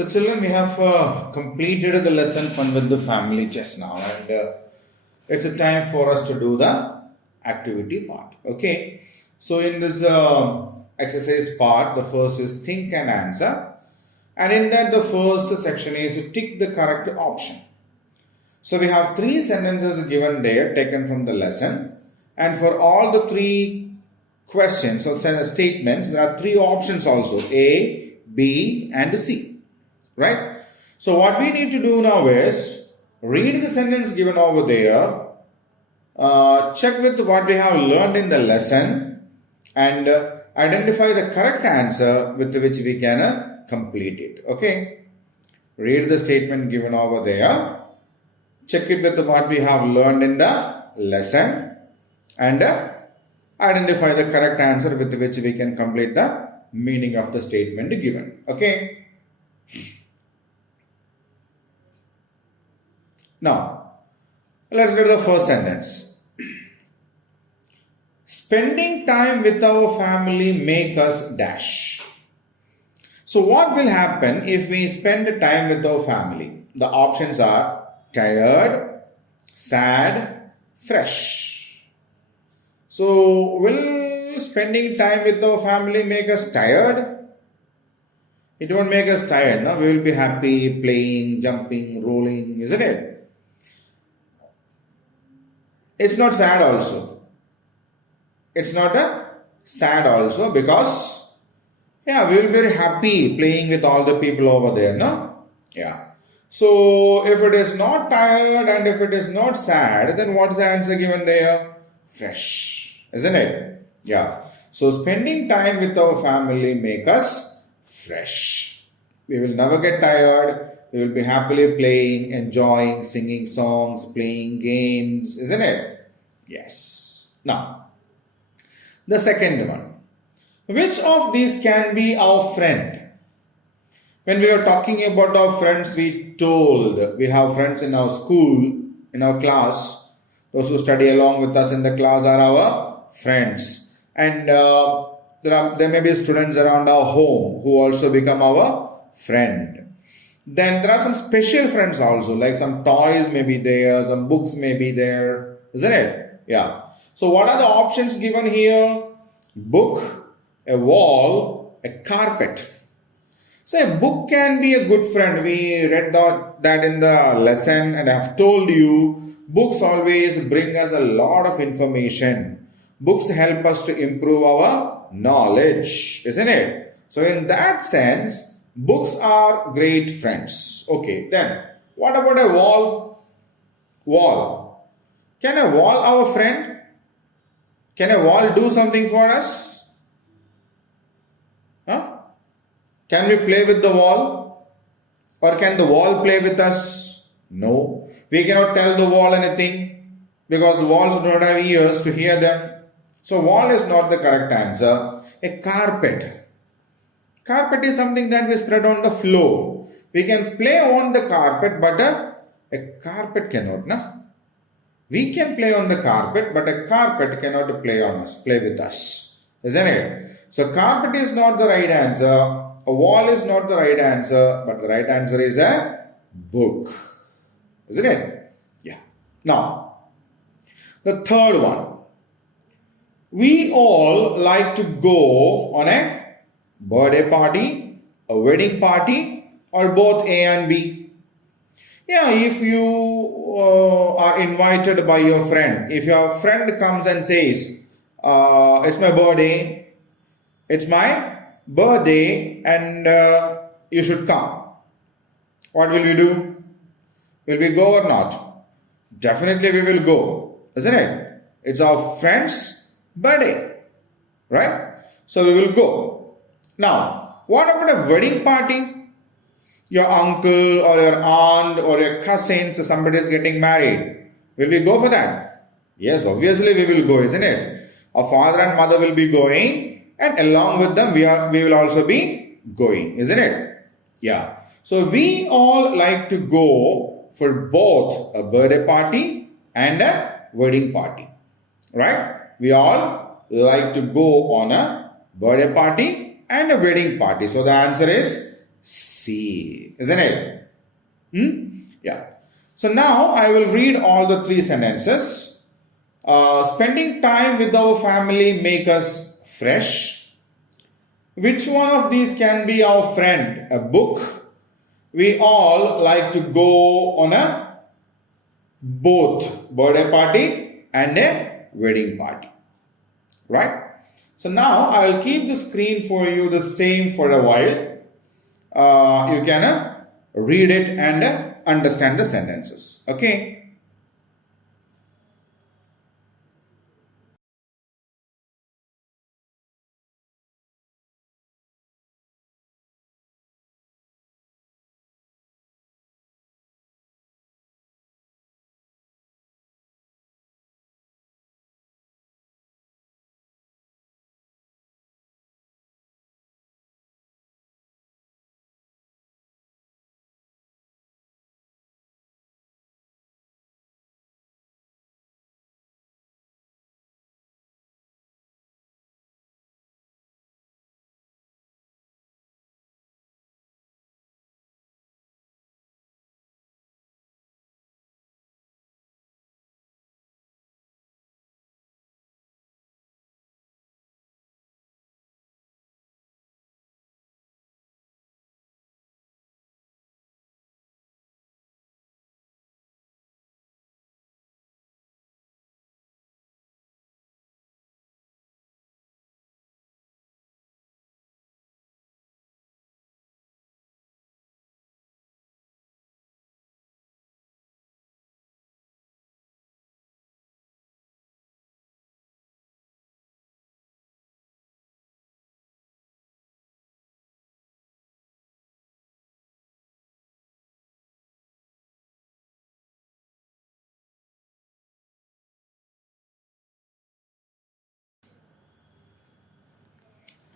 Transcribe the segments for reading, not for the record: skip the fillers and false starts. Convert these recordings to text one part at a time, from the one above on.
So, children, we have completed the lesson Fun with the Family just now, and it's a time for us to do the activity part. Okay, so in this exercise part, the first is think and answer, and in that, the first section is to tick the correct option. So, we have three sentences given there taken from the lesson, and for all the three questions or statements, there are three options also A, B, and C. Right? So what we need to do now is read the sentence given over there, check with what we have learned in the lesson, and identify the correct answer with which we can complete it. Okay? Read the statement given over there, check it with what we have learned in the lesson, and identify the correct answer with which we can complete the meaning of the statement given. Okay? Now, let's get the first sentence. Spending time with our family make us dash. So what will happen if we spend time with our family? The options are tired, sad, fresh. So will spending time with our family make us tired? It won't make us tired, no? We will be happy, playing, jumping, rolling, isn't it? It's not sad also. It's not a sad also because, yeah, we will be very happy playing with all the people over there, no? Yeah. So, if it is not tired and if it is not sad, then what's the answer given there? Fresh, isn't it? Yeah. So, spending time with our family make us fresh. We will never get tired. We will be happily playing, enjoying, singing songs, playing games, isn't it? Yes. Now, the second one. Which of these can be our friend? When we were talking about our friends, we told we have friends in our school, in our class. Those who study along with us in the class are our friends. And there may be students around our home who also become our friend. Then there are some special friends also, like some toys may be there, some books may be there, isn't it? Yeah. So what are the options given here? Book, a wall, a carpet. So a book can be a good friend. We read that in the lesson, and I have told you, books always bring us a lot of information. Books help us to improve our knowledge, isn't it? So in that sense, books are great friends. Okay, then what about a wall? Wall. Can a wall our friend? Can a wall do something for us? Huh? Can we play with the wall? Or can the wall play with us? No. We cannot tell the wall anything because walls do not have ears to hear them. So wall is not the correct answer. A carpet. Carpet is something that we spread on the floor. We can play on the carpet, but a carpet cannot, no? We can play on the carpet, but a carpet cannot play with us. Isn't it? So carpet is not the right answer. A wall is not the right answer, but the right answer is a book. Isn't it? Yeah. Now, the third one. We all like to go on a birthday party, a wedding party, or both A and B. Yeah, if you are invited by your friend, if your friend comes and says, it's my birthday, and you should come. What will you do? Will we go or not? Definitely we will go, isn't it? It's our friend's birthday, right? So we will go. Now, what about a wedding party? Your uncle or your aunt or your cousin, so somebody is getting married. Will we go for that? Yes, obviously we will go, isn't it? Our father and mother will be going, and along with them we will also be going, isn't it? Yeah. So we all like to go for both a birthday party and a wedding party. Right? We all like to go on a birthday party and a wedding party. So the answer is C. Isn't it? Yeah. So now I will read all the three sentences. Spending time with our family make us fresh. Which one of these can be our friend? A book. We all like to go on a both birthday party and a wedding party. Right? So now I will keep the screen for you the same for a while. You can read it and understand the sentences. Okay.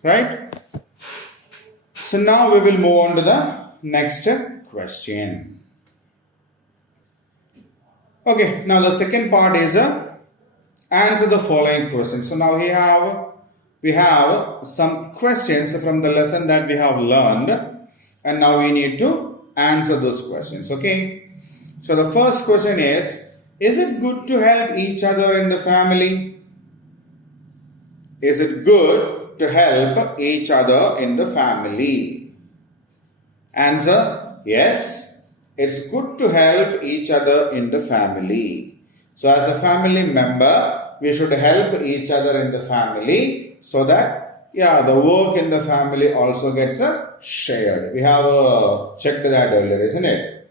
Right? So now we will move on to the next question. Okay, now the second part is answer the following questions. So now we have some questions from the lesson that we have learned, and now we need to answer those questions. Okay. So the first question is it good to help each other in the family? Is it good to help each other in the family? Answer, yes. It's good to help each other in the family. So as a family member, we should help each other in the family so that, the work in the family also gets shared. We have checked that earlier, isn't it?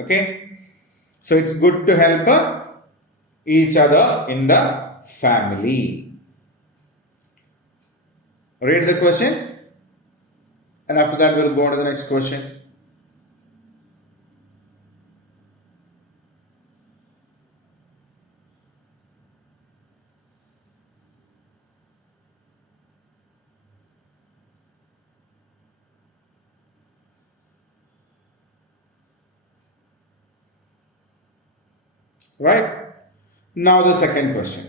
Okay. So it's good to help each other in the family. Read the question, and after that we'll go on to the next question. Right? Now the second question.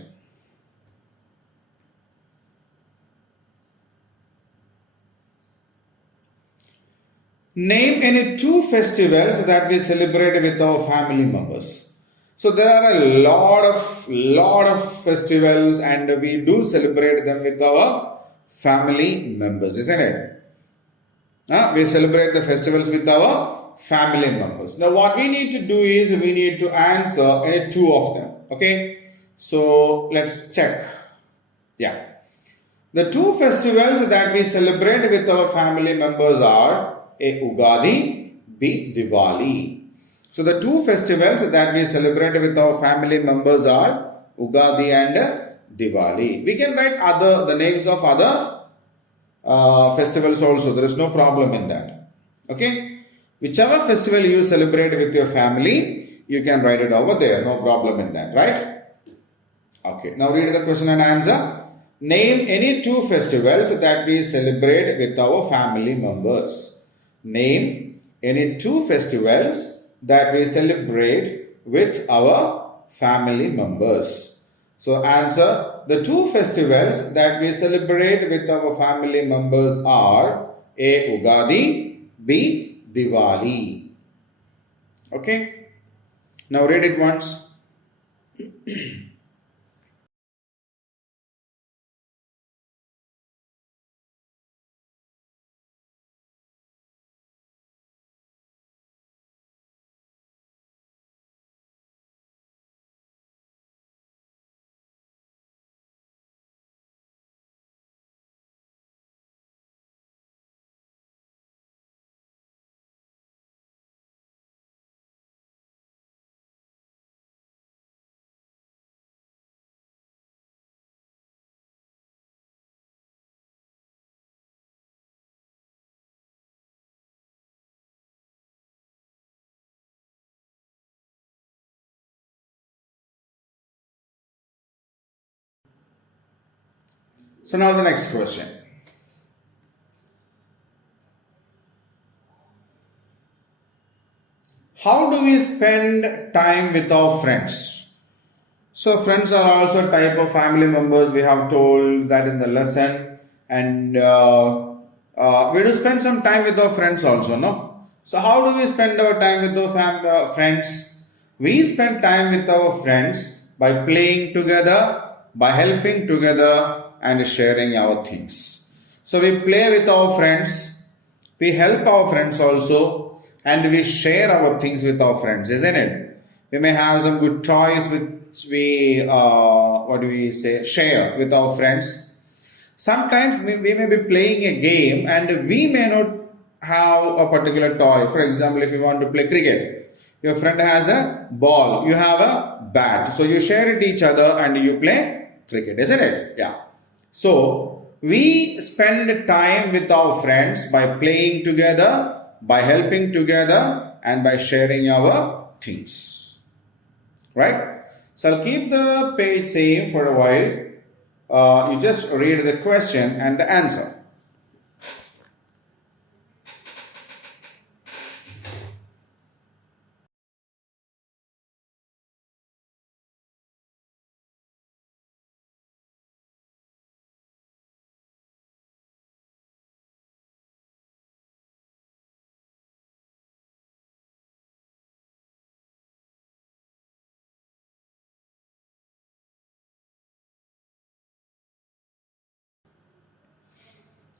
Name any two festivals that we celebrate with our family members. So there are a lot of festivals, and we do celebrate them with our family members, isn't it? We celebrate the festivals with our family members. Now what we need to do is we need to answer any two of them. Okay, so let's check. Yeah, the two festivals that we celebrate with our family members are A. Ugadi, B. Diwali. So the two festivals that we celebrate with our family members are Ugadi and Diwali. We can write the names of other festivals also. There is no problem in that. Okay. Whichever festival you celebrate with your family, you can write it over there. No problem in that, right? Okay. Now read the question and answer. Name any two festivals that we celebrate with our family members. Name any two festivals that we celebrate with our family members. So answer, the two festivals that we celebrate with our family members are A. Ugadi, B. Diwali. Okay. Now read it once. So now the next question. How do we spend time with our friends? So friends are also a type of family members. We have told that in the lesson, and we do spend some time with our friends also, no? So how do we spend our time with our friends? We spend time with our friends by playing together, by helping together, and sharing our things. So we play with our friends, we help our friends also, and we share our things with our friends, isn't it? We may have some good toys which we what do we say, share with our friends. Sometimes we may be playing a game and we may not have a particular toy. For example, if you want to play cricket, your friend has a ball, you have a bat, so you share it each other and you play cricket, isn't it? Yeah. So we spend time with our friends by playing together, by helping together, and by sharing our things. Right? So I'll keep the page same for a while. You just read the question and the answer.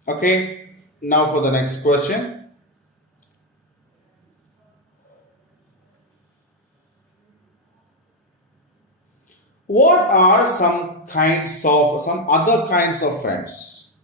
Okay, now for the next question. What are some other kinds of friends?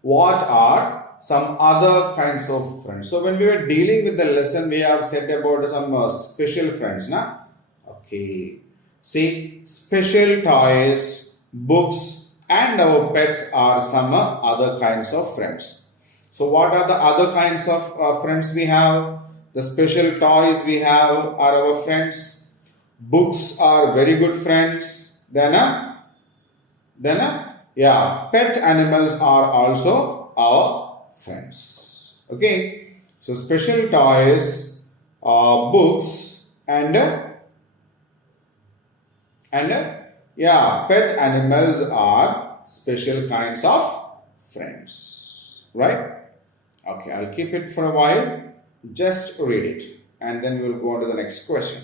What are some other kinds of friends? So when we were dealing with the lesson, we have said about some special friends, na? Okay. See, special toys, books, and our pets are some other kinds of friends. So what are the other kinds of friends we have? The special toys we have are our friends. Books are very good friends. Yeah, pet animals are also our friends. Okay, so special toys, books, and yeah, pet animals are special kinds of friends, right? Okay, I'll keep it for a while. Just read it, and then we'll go on to the next question.